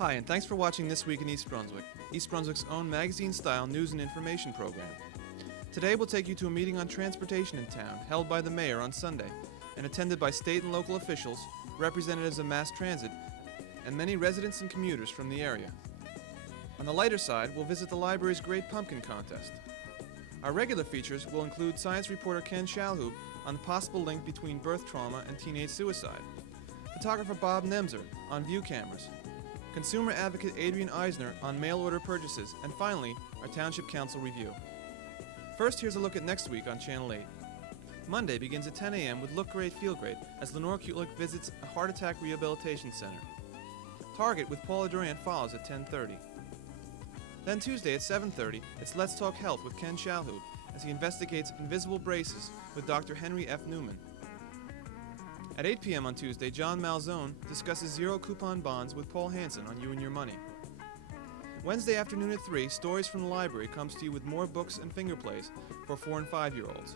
Hi, and thanks for watching This Week in East Brunswick, East Brunswick's own magazine-style news and information program. Today we'll take you to a meeting on transportation in town, held by the mayor on Sunday, and attended by state and local officials, representatives of mass transit, and many residents and commuters from the area. On the lighter side, we'll visit the library's Great Pumpkin Contest. Our regular features will include science reporter Ken Shalhoub on the possible link between birth trauma and teenage suicide, photographer Bob Nemser on view cameras, consumer advocate Adrian Eisner on mail-order purchases, and finally, our Township Council review. First, here's a look at next week on Channel 8. Monday begins at 10 a.m. with Look Great, Feel Great as Lenore Kulik visits a heart attack rehabilitation center. Target with Paula Durant follows at 10:30. Then Tuesday at 7:30, it's Let's Talk Health with Ken Shalhoub as he investigates invisible braces with Dr. Henry F. Newman. At 8 p.m. on Tuesday, John Malzone discusses zero-coupon bonds with Paul Hansen on You and Your Money. Wednesday afternoon at 3, Stories from the Library comes to you with more books and finger plays for 4- and 5-year-olds.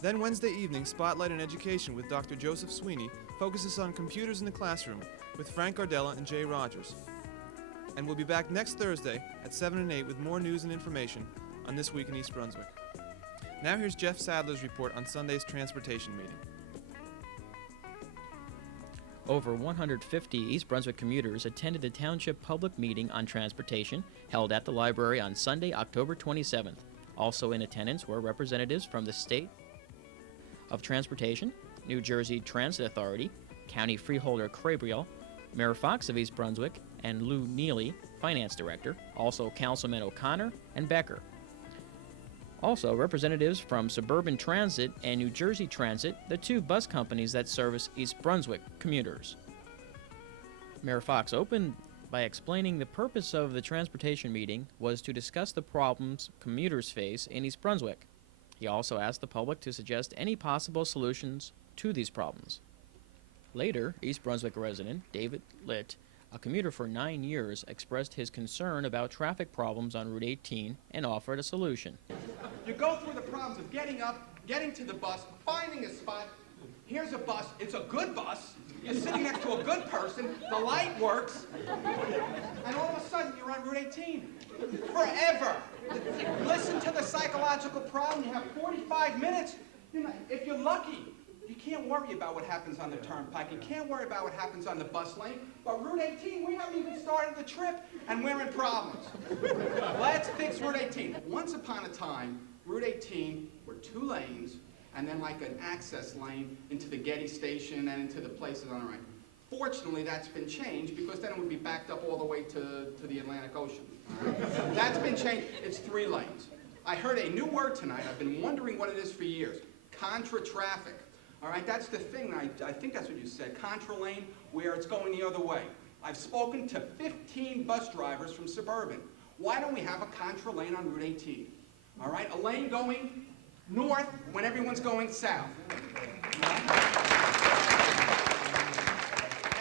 Then Wednesday evening, Spotlight on Education with Dr. Joseph Sweeney focuses on computers in the classroom with Frank Gardella and Jay Rogers. And we'll be back next Thursday at 7 and 8 with more news and information on This Week in East Brunswick. Now here's Jeff Sadler's report on Sunday's transportation meeting. Over 150 East Brunswick commuters attended the Township Public Meeting on Transportation held at the library on Sunday, October 27th. Also in attendance were representatives from the State of Transportation, New Jersey Transit Authority, County Freeholder Crabriel, Mayor Fox of East Brunswick, and Lou Neely, Finance Director, also Councilman O'Connor and Becker. Also, representatives from Suburban Transit and New Jersey Transit, the two bus companies that service East Brunswick commuters. Mayor Fox opened by explaining the purpose of the transportation meeting was to discuss the problems commuters face in East Brunswick. He also asked the public to suggest any possible solutions to these problems. Later, East Brunswick resident David Litt, a commuter for 9 years, expressed his concern about traffic problems on Route 18 and offered a solution. You go through the problems of getting up, getting to the bus, finding a spot. Here's a bus. It's a good bus. You're sitting next to a good person. The light works. And all of a sudden, you're on Route 18. Forever. Listen to the psychological problem. You have 45 minutes. You know, if you're lucky, you can't worry about what happens on the turnpike. You can't worry about what happens on the bus lane. But Route 18, we haven't even started the trip, and we're in problems. Let's fix Route 18. Once upon a time, Route 18 were 2 lanes, and then like an access lane into the Getty station and into the places on the right. Fortunately, that's been changed because then it would be backed up all the way to the Atlantic Ocean. Right? That's been changed. It's 3 lanes. I heard a new word tonight. I've been wondering what it is for years. Contra traffic. All right, that's the thing. I think that's what you said. Contra lane, where it's going the other way. I've spoken to 15 bus drivers from Suburban. Why don't we have a contra lane on Route 18? All right, a lane going north when everyone's going south.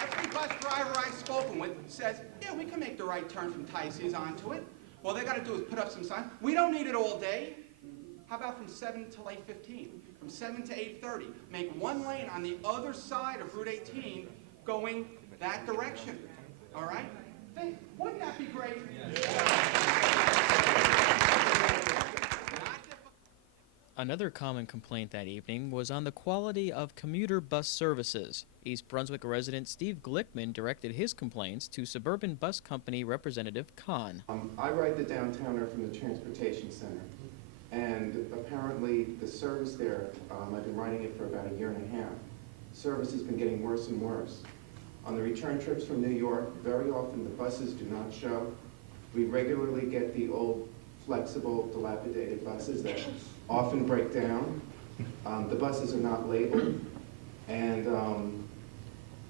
Every bus driver I've spoken with says, yeah, we can make the right turn from Ticey's onto it. All they got to do is put up some signs. We don't need it all day. How about from 7 till 8:15? From 7 to 8:30. Make 1 lane on the other side of Route 18 going that direction. All right? Wouldn't that be great? Another common complaint that evening was on the quality of commuter bus services. East Brunswick resident Steve Glickman directed his complaints to Suburban Bus Company representative Kahn. I ride the Downtowner from the Transportation Center. And apparently the service there, I've been riding it for about 1.5 years. Service has been getting worse and worse. On the return trips from New York, very often the buses do not show. We regularly get the old, flexible, dilapidated buses that often break down. The buses are not labeled. And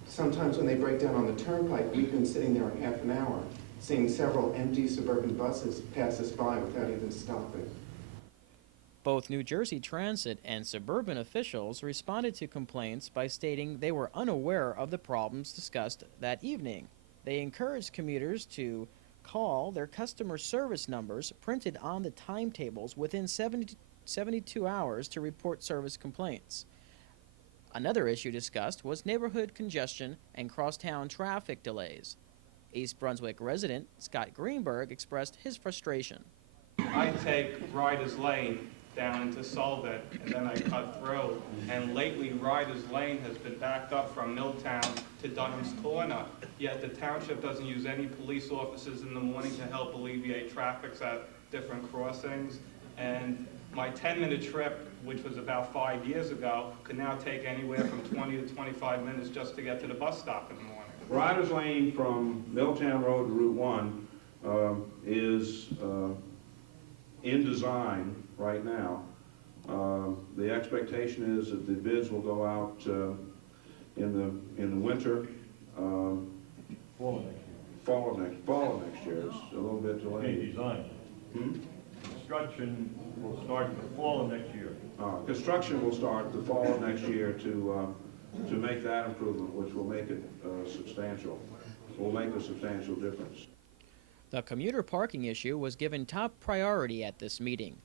sometimes when they break down on the turnpike, we've been sitting there a half an hour, seeing several empty Suburban buses pass us by without even stopping. Both New Jersey Transit and Suburban officials responded to complaints by stating they were unaware of the problems discussed that evening. They encouraged commuters to call their customer service numbers printed on the timetables within 72 hours to report service complaints. Another issue discussed was neighborhood congestion and crosstown traffic delays. East Brunswick resident Scott Greenberg expressed his frustration. I take Riders Lane down into Solvet, and then I cut through. And lately, Riders Lane has been backed up from Milltown to Dunham's Corner, yet the township doesn't use any police officers in the morning to help alleviate traffic at different crossings. And my 10-minute trip, which was about 5 years ago, could now take anywhere from 20 to 25 minutes just to get to the bus stop in the morning. Riders Lane from Milltown Road to Route 1 is in design right now. The expectation is that the bids will go out in the winter. Fall of next year. It's a little bit delayed. Design. Construction will start in the fall of next year. Construction will start the fall of next year to make that improvement, which will make it substantial. Will make a substantial difference. The commuter parking issue was given top priority at this meeting.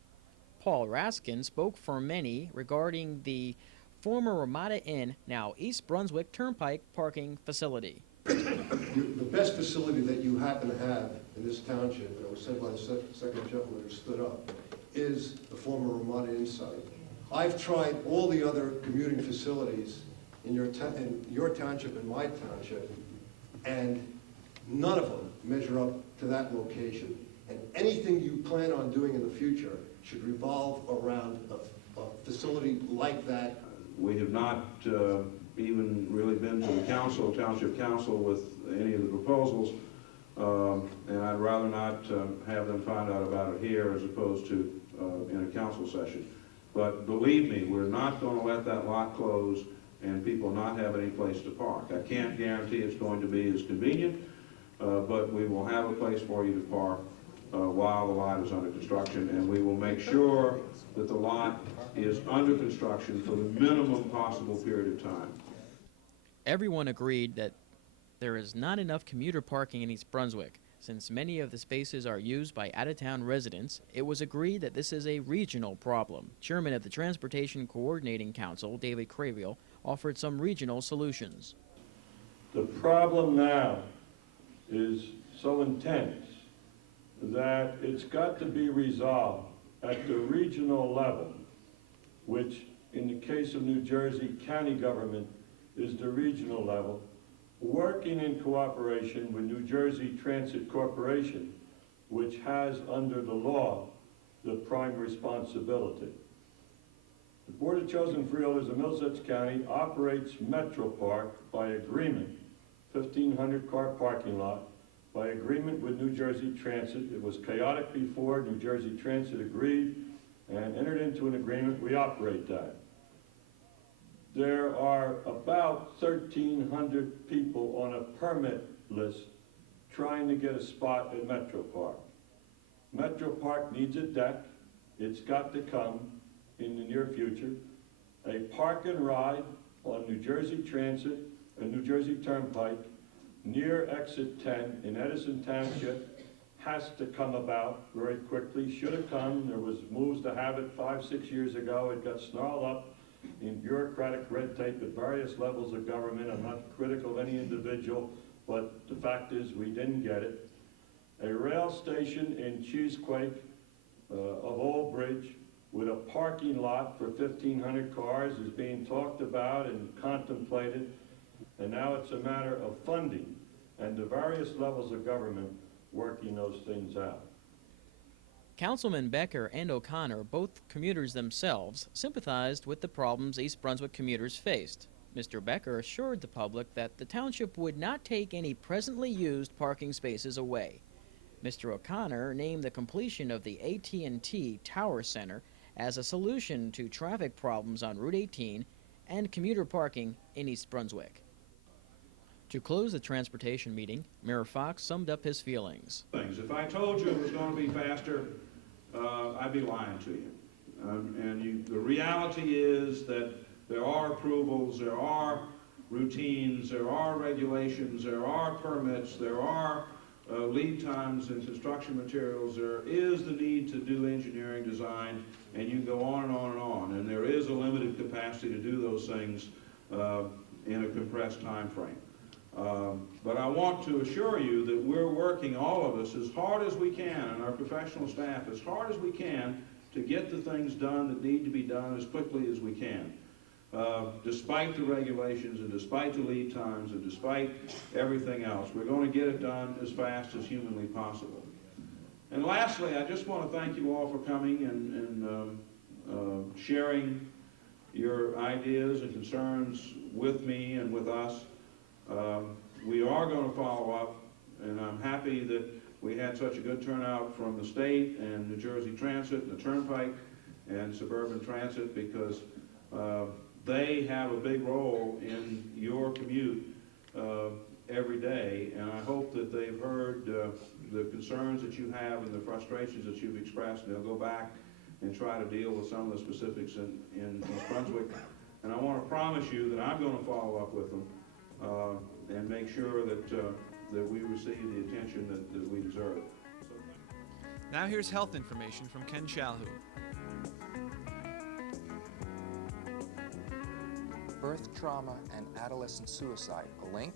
Paul Raskin spoke for many regarding the former Ramada Inn, now East Brunswick Turnpike parking facility. The best facility that you happen to have in this township, and it was said by the second gentleman who stood up, is the former Ramada Inn site. I've tried all the other commuting facilities in your township and my township, and none of them measure up to that location. And anything you plan on doing in the future should revolve around a facility like that. We have not even really been to the township council with any of the proposals, and I'd rather not have them find out about it here as opposed to in a council session. But believe me, we're not going to let that lot close and people not have any place to park. I can't guarantee it's going to be as convenient, but we will have a place for you to park while the lot is under construction, and we will make sure that the lot is under construction for the minimum possible period of time. Everyone agreed that there is not enough commuter parking in East Brunswick. Since many of the spaces are used by out-of-town residents, it was agreed that this is a regional problem. Chairman of the Transportation Coordinating Council, David Craviel, offered some regional solutions. The problem now is so intense that it's got to be resolved at the regional level, which in the case of New Jersey county government is the regional level, working in cooperation with New Jersey Transit Corporation, which has under the law the prime responsibility. The Board of Chosen Freeholders of Middlesex County operates Metro Park by agreement, 1,500 car parking lot, by agreement with New Jersey Transit. It was chaotic before. New Jersey Transit agreed and entered into an agreement. We operate that. There are about 1,300 people on a permit list trying to get a spot at Metro Park. Metro Park needs a deck. It's got to come in the near future. A park and ride on New Jersey Transit and New Jersey Turnpike near exit 10 in Edison Township has to come about very quickly. Should have come. There was moves to have it 5, 6 years ago. It got snarled up in bureaucratic red tape at various levels of government. I'm not critical of any individual, but the fact is we didn't get it. A rail station in Cheesequake of Old Bridge with a parking lot for 1,500 cars is being talked about and contemplated, and now it's a matter of funding and the various levels of government working those things out. Councilman Becker and O'Connor, both commuters themselves, sympathized with the problems East Brunswick commuters faced. Mr. Becker assured the public that the township would not take any presently used parking spaces away. Mr. O'Connor named the completion of the AT&T Tower Center as a solution to traffic problems on Route 18 and commuter parking in East Brunswick. To close the transportation meeting, Mayor Fox summed up his feelings. If I told you it was going to be faster, I'd be lying to you. The reality is that there are approvals, there are routines, there are regulations, there are permits, there are lead times in construction materials, there is the need to do engineering design, and you can go on and on and on. And there is a limited capacity to do those things in a compressed time frame. But I want to assure you that we're working, all of us, as hard as we can, and our professional staff, as hard as we can, to get the things done that need to be done as quickly as we can. Despite the regulations and despite the lead times and despite everything else, we're going to get it done as fast as humanly possible. And lastly, I just want to thank you all for coming and sharing your ideas and concerns with me and with us. We are going to follow up, and I'm happy that we had such a good turnout from the state and New Jersey Transit and the Turnpike and Suburban Transit, because they have a big role in your commute every day, and I hope that they've heard the concerns that you have and the frustrations that you've expressed, and they'll go back and try to deal with some of the specifics in East Brunswick. And I want to promise you that I'm going to follow up with them and make sure that we receive the attention that we deserve. Now here's health information from Ken Chalhu. Birth trauma and adolescent suicide, a link?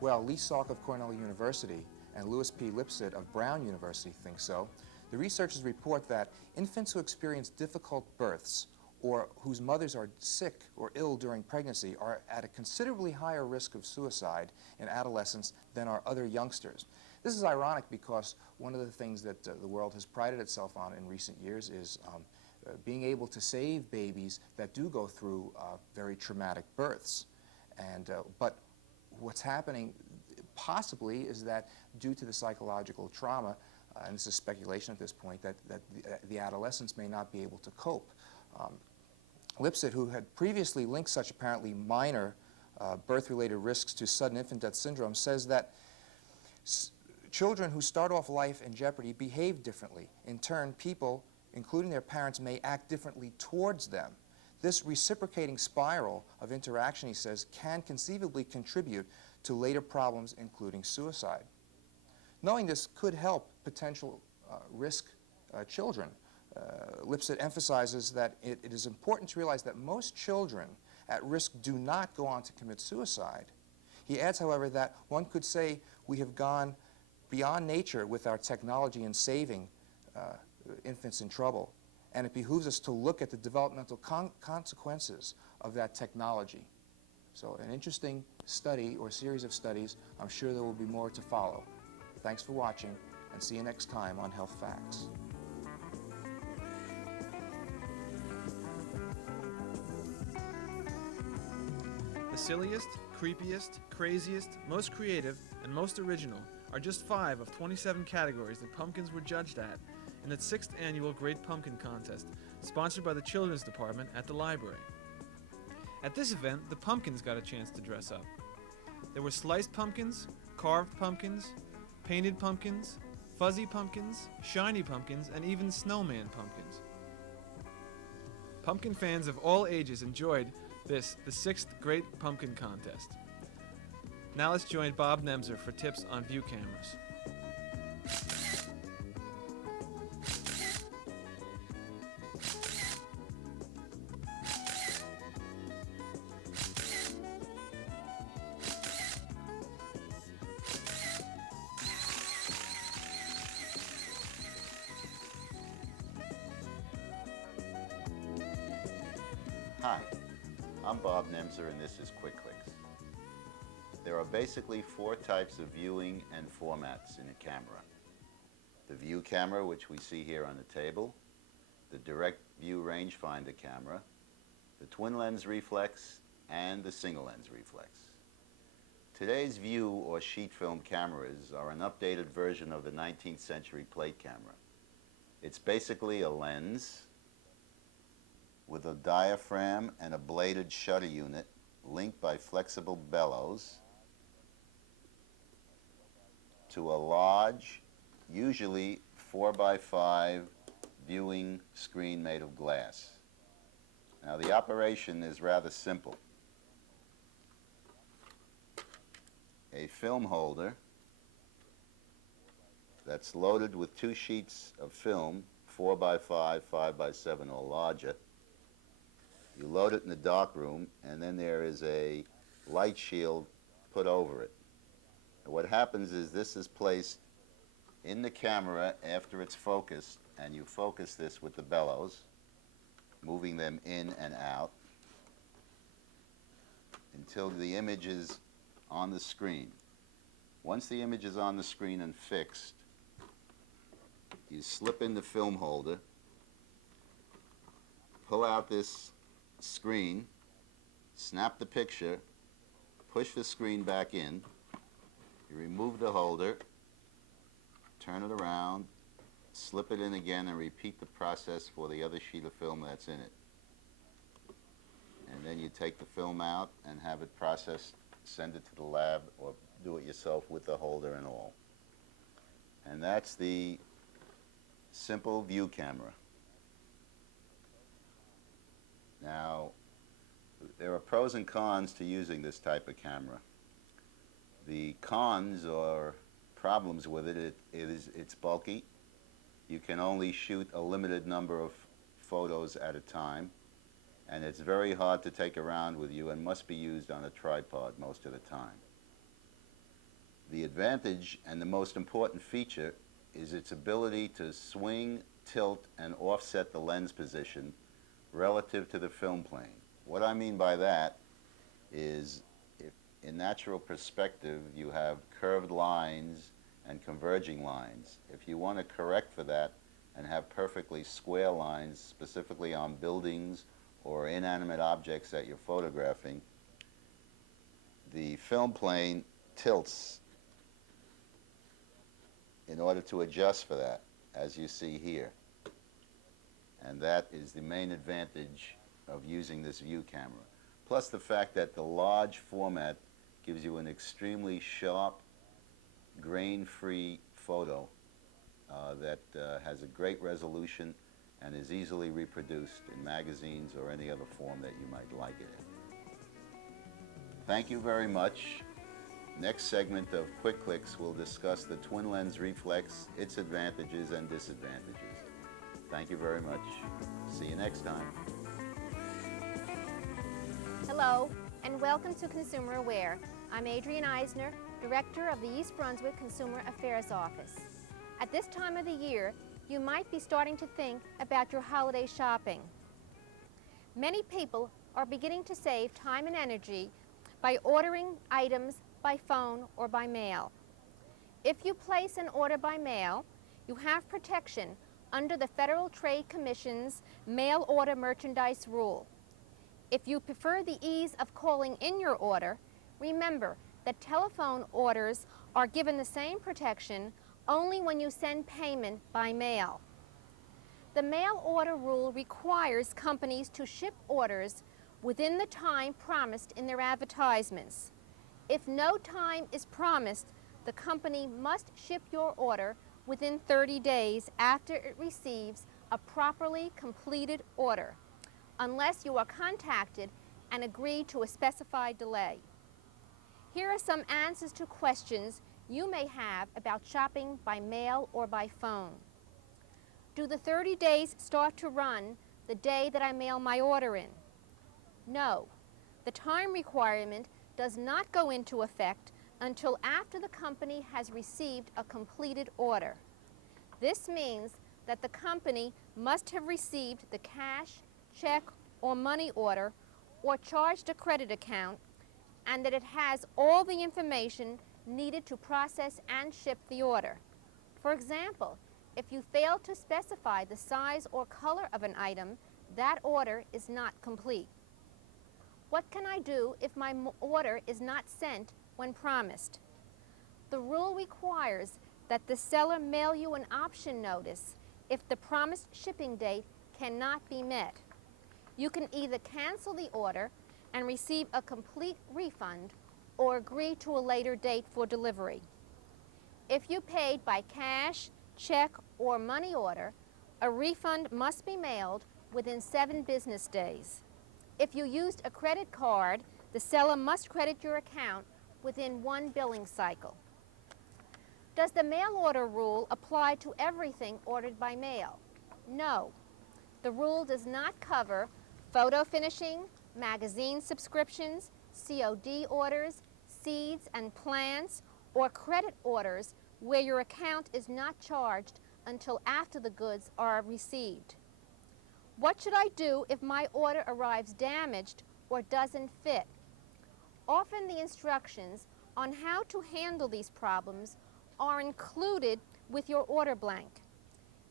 Well, Lee Salk of Cornell University and Louis P. Lipset of Brown University think so. The researchers report that infants who experience difficult births or whose mothers are sick or ill during pregnancy are at a considerably higher risk of suicide in adolescence than are other youngsters. This is ironic because one of the things that the world has prided itself on in recent years is being able to save babies that do go through very traumatic births. And, but what's happening possibly is that due to the psychological trauma, and this is speculation at this point, that the adolescents may not be able to cope. Lipset, who had previously linked such apparently minor birth-related risks to sudden infant death syndrome, says that children who start off life in jeopardy behave differently. In turn, people, including their parents, may act differently towards them. This reciprocating spiral of interaction, he says, can conceivably contribute to later problems, including suicide. Knowing this could help potential risk children. Lipset emphasizes that it is important to realize that most children at risk do not go on to commit suicide. He adds, however, that one could say we have gone beyond nature with our technology in saving infants in trouble, and it behooves us to look at the developmental consequences of that technology. So an interesting study or series of studies. I'm sure there will be more to follow. Thanks for watching, and see you next time on Health Facts. The silliest, creepiest, craziest, most creative, and most original are just 5 of 27 categories that pumpkins were judged at in the 6th annual Great Pumpkin Contest, sponsored by the Children's Department at the library. At this event, the pumpkins got a chance to dress up. There were sliced pumpkins, carved pumpkins, painted pumpkins, fuzzy pumpkins, shiny pumpkins, and even snowman pumpkins. Pumpkin fans of all ages enjoyed this, the 6th Great Pumpkin Contest. Now let's join Bob Nemser for tips on view cameras. Hi, I'm Bob Nemser and this is Quick Clicks. There are basically 4 types of viewing and formats in a camera. The view camera, which we see here on the table, the direct view rangefinder camera, the twin lens reflex, and the single lens reflex. Today's view or sheet film cameras are an updated version of the 19th century plate camera. It's basically a lens with a diaphragm and a bladed shutter unit linked by flexible bellows to a large, usually 4x5 viewing screen made of glass. Now the operation is rather simple. A film holder that's loaded with 2 sheets of film, 4x5, 5x7 or larger. You load it in the dark room, and then there is a light shield put over it. And what happens is this is placed in the camera after it's focused, and you focus this with the bellows, moving them in and out until the image is on the screen. Once the image is on the screen and fixed, you slip in the film holder, pull out this screen, snap the picture, push the screen back in, you remove the holder, turn it around, slip it in again, and repeat the process for the other sheet of film that's in it. And then you take the film out and have it processed, send it to the lab, or do it yourself with the holder and all. And that's the simple view camera. Now, there are pros and cons to using this type of camera. The cons or problems with it is it's bulky. You can only shoot a limited number of photos at a time, and it's very hard to take around with you and must be used on a tripod most of the time. The advantage and the most important feature is its ability to swing, tilt, and offset the lens position relative to the film plane. What I mean by that is, if in natural perspective you have curved lines and converging lines, if you want to correct for that and have perfectly square lines, specifically on buildings or inanimate objects that you're photographing, the film plane tilts in order to adjust for that, as you see here. And that is the main advantage of using this view camera. Plus the fact that the large format gives you an extremely sharp, grain-free photo that has a great resolution and is easily reproduced in magazines or any other form that you might like it in. Thank you very much. Next segment of Quick Clicks will discuss the twin lens reflex, its advantages and disadvantages. Thank you very much. See you next time. Hello, and welcome to Consumer Aware. I'm Adrienne Eisner, Director of the East Brunswick Consumer Affairs Office. At this time of the year, you might be starting to think about your holiday shopping. Many people are beginning to save time and energy by ordering items by phone or by mail. If you place an order by mail, you have protection under the Federal Trade Commission's mail order merchandise rule. If you prefer the ease of calling in your order, remember that telephone orders are given the same protection only when you send payment by mail. The mail order rule requires companies to ship orders within the time promised in their advertisements. If no time is promised, the company must ship your order within 30 days after it receives a properly completed order, unless you are contacted and agree to a specified delay. Here are some answers to questions you may have about shopping by mail or by phone. Do the 30 days start to run the day that I mail my order in? No. The time requirement does not go into effect until after the company has received a completed order. This means that the company must have received the cash, check, or money order, or charged a credit account, and that it has all the information needed to process and ship the order. For example, if you fail to specify the size or color of an item, that order is not complete. What can I do if my order is not sent when promised? The rule requires that the seller mail you an option notice if the promised shipping date cannot be met. You can either cancel the order and receive a complete refund or agree to a later date for delivery. If you paid by cash, check, or money order, a refund must be mailed within 7 business days. If you used a credit card, the seller must credit your account within 1 billing cycle. Does the mail order rule apply to everything ordered by mail? No. The rule does not cover photo finishing, magazine subscriptions, COD orders, seeds and plants, or credit orders where your account is not charged until after the goods are received. What should I do if my order arrives damaged or doesn't fit? Often the instructions on how to handle these problems are included with your order blank.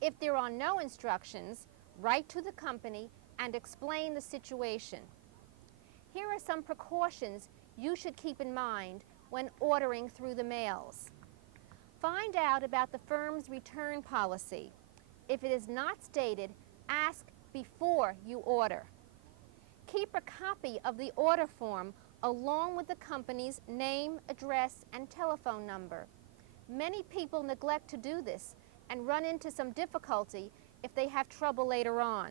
If there are no instructions, write to the company and explain the situation. Here are some precautions you should keep in mind when ordering through the mails. Find out about the firm's return policy. If it is not stated, ask before you order. Keep a copy of the order form along with the company's name, address, and telephone number. Many people neglect to do this and run into some difficulty if they have trouble later on.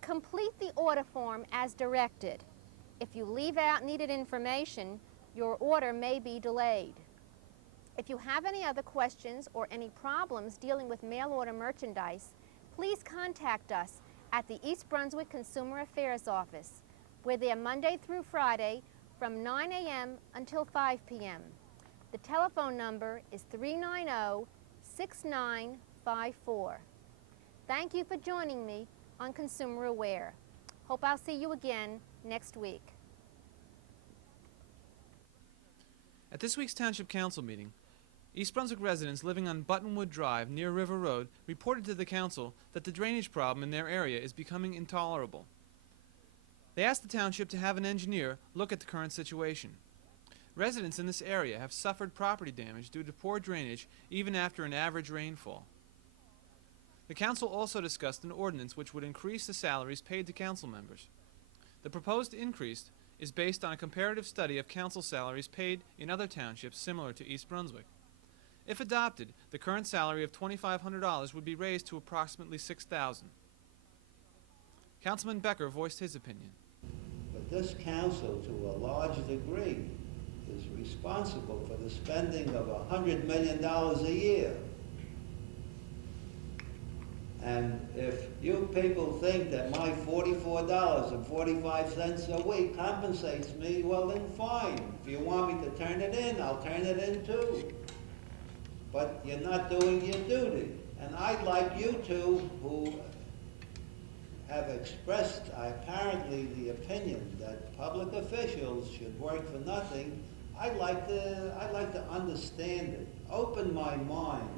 Complete the order form as directed. If you leave out needed information, your order may be delayed. If you have any other questions or any problems dealing with mail order merchandise, please contact us at the East Brunswick Consumer Affairs Office. We're there Monday through Friday from 9 a.m. until 5 p.m. The telephone number is 390-6954. Thank you for joining me on Consumer Aware. Hope I'll see you again next week. At this week's Township Council meeting, East Brunswick residents living on Buttonwood Drive near River Road reported to the council that the drainage problem in their area is becoming intolerable. They asked the township to have an engineer look at the current situation. Residents in this area have suffered property damage due to poor drainage even after an average rainfall. The council also discussed an ordinance which would increase the salaries paid to council members. The proposed increase is based on a comparative study of council salaries paid in other townships similar to East Brunswick. If adopted, the current salary of $2,500 would be raised to approximately $6,000. Councilman Becker voiced his opinion. But this council, to a large degree, is responsible for the spending of $100 million a year. And if you people think that my $44.45 a week compensates me, well then fine. If you want me to turn it in, I'll turn it in too. But you're not doing your duty. And I'd like you two, who have expressed apparently the opinion that public officials should work for nothing, I'd like to understand it, open my mind.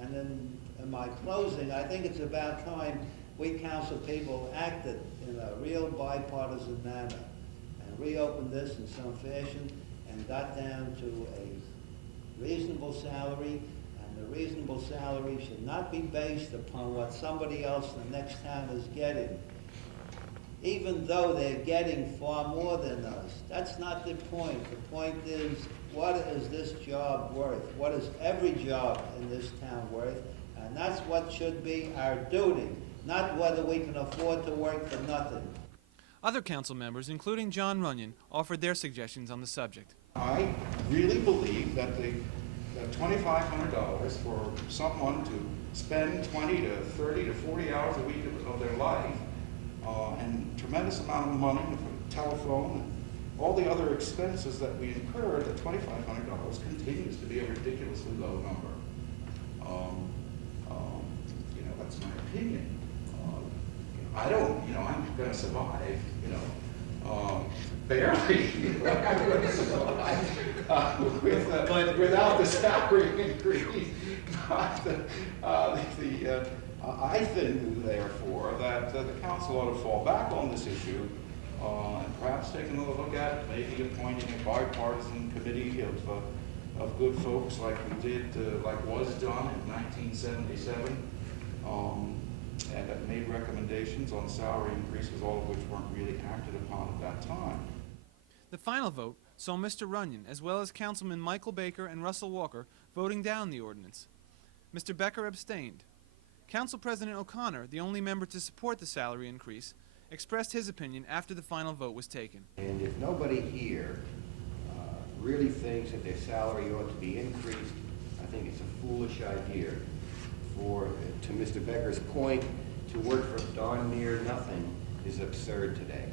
And in my closing, I think it's about time we council people acted in a real bipartisan manner and reopened this in some fashion and got down to a reasonable salary, and the reasonable salary should not be based upon what somebody else in the next town is getting, even though they're getting far more than us. That's not the point. The point is, what is this job worth? What is every job in this town worth? And that's what should be our duty, not whether we can afford to work for nothing. Other council members, including John Runyon, offered their suggestions on the subject. I really believe that the $2,500 for someone to spend 20 to 30 to 40 hours a week of their life and tremendous amount of money for telephone and all the other expenses that we incur, that $2,500 continues to be a ridiculously low number. That's my opinion. I don't, I'm going to survive, barely. I'm going to survive without the salary increase. I think, therefore, that the council ought to fall back on this issue and perhaps take another look at it, maybe appointing a bipartisan committee of good folks like we did, like was done in 1977. And that made recommendations on salary increases, all of which weren't really acted upon at that time. The final vote saw Mr. Runyon, as well as Councilman Michael Baker and Russell Walker, voting down the ordinance. Mr. Becker abstained. Council President O'Connor, the only member to support the salary increase, expressed his opinion after the final vote was taken. And if nobody here really thinks that their salary ought to be increased, I think it's a foolish idea. To Mr. Becker's point, to work for darn near nothing is absurd today.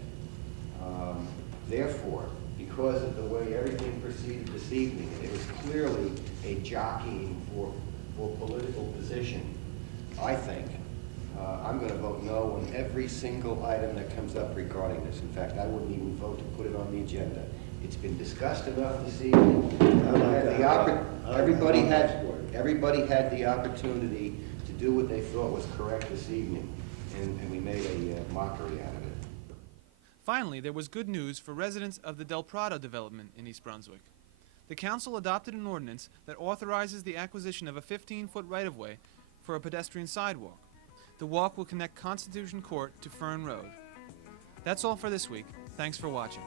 Therefore, because because of the way everything proceeded this evening. And it was clearly a jockeying for political position, I think. I'm going to vote no on every single item that comes up regarding this. In fact, I wouldn't even vote to put it on the agenda. It's been discussed enough this evening. Everybody had the opportunity to do what they thought was correct this evening, and we made a mockery out of it. Finally, there was good news for residents of the Del Prado development in East Brunswick. The council adopted an ordinance that authorizes the acquisition of a 15-foot right-of-way for a pedestrian sidewalk. The walk will connect Constitution Court to Fern Road. That's all for this week. Thanks for watching.